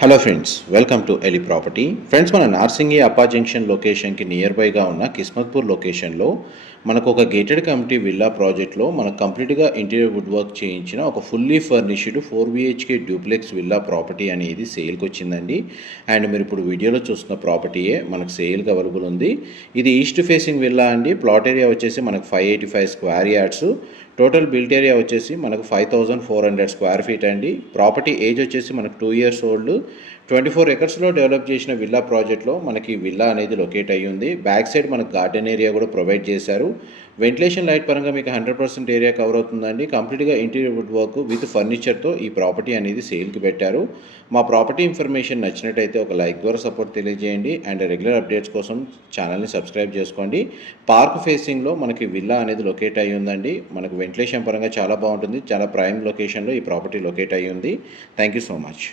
Hello friends, welcome to ఎలి property. Friends, మన నార్సింగి అప్పా జంక్షన్ లొకేషన్కి నియర్ బైగా ఉన్న కిస్మత్పూర్ లొకేషన్లో మనకు ఒక గేటెడ్ కమ్యూనిటీ విల్లా ప్రాజెక్ట్లో మనకు కంప్లీట్గా ఇంటీరియర్ వుడ్ వర్క్ చేయించిన ఒక fully furnished 4BHK duplex villa property అనేది సేల్కి వచ్చిందండి. అండ్ మీరు ఇప్పుడు వీడియోలో చూస్తున్న ప్రాపర్టీయే మనకు సేల్కి అవైలబుల్ ఉంది. ఇది ఈస్ట్ ఫేసింగ్ విల్లా అండి. ప్లాట్ ఏరియా వచ్చేసి మనకు 585 square yards. Total built area వచ్చేసి మనకు 5400 స్క్వేర్ ఫీట్ అండి. ప్రాపర్టీ ఏజ్ వచ్చేసి మనకు 2 years ఓల్డ్. 24 ఎకర్స్లో డెవలప్ చేసిన విల్లా ప్రాజెక్ట్లో మనకి విల్లా అనేది లొకేట్ అయ్యి ఉంది. బ్యాక్ సైడ్ మనకు గార్డెన్ ఏరియా కూడా ప్రొవైడ్ చేశారు. వెంటిలేషన్ లైట్ పరంగా మీకు 100% ఏరియా కవర్ అవుతుందండి. కంప్లీట్గా ఇంటీరియర్ వుడ్ వర్క్ విత్ ఫర్నిచర్తో ఈ ప్రాపర్టీ అనేది సేల్కి పెట్టారు. మా ప్రాపర్టీ ఇన్ఫర్మేషన్ నచ్చినట్టయితే ఒక లైక్ ద్వారా సపోర్ట్ తెలియజేయండి. అండ్ రెగ్యులర్ అప్డేట్స్ కోసం ఛానల్ని సబ్స్క్రైబ్ చేసుకోండి. పార్క్ ఫేసింగ్లో మనకి విల్లా అనేది లొకేట్ అయ్యి ఉందండి. మనకు వెంటిలేషన్ పరంగా చాలా బాగుంటుంది. చాలా ప్రైమ్ లొకేషన్లో ఈ ప్రాపర్టీ లొకేట్ అయ్యి ఉంది. Thank you so much.